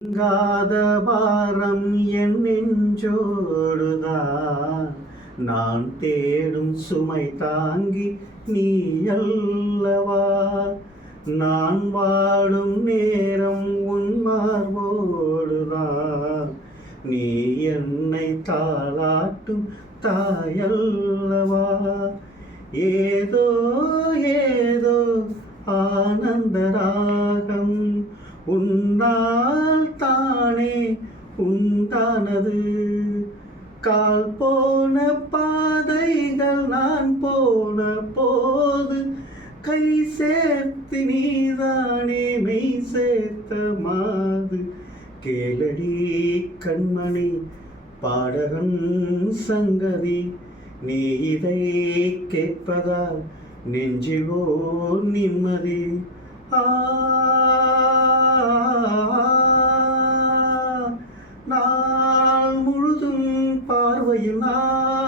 நீங்காத பாரம் என் நெஞ்சோடுதான் நான் தேடும் சுமை தாங்கி நீ அல்லவா. நான் வாடும் நேரம் உன் மார்போடுதான் நீ என்னை தாளாட்டும் தாயல்லவா. ஏதோ ஏதோ ஆனந்த ராகம் உன்னால் தானே உண்டானது. கால் போன பாதைகள் நான் போன போது கை சேர்த்து நீதானே மெய் சேர்த்த மாது. கேளடி கண்மணி பாடகன் சங்கதி, நீ இதை கேட்பதால் நெஞ்சிலோ நிம்மதி. நாள் முழுதும் பார்வையில் நான்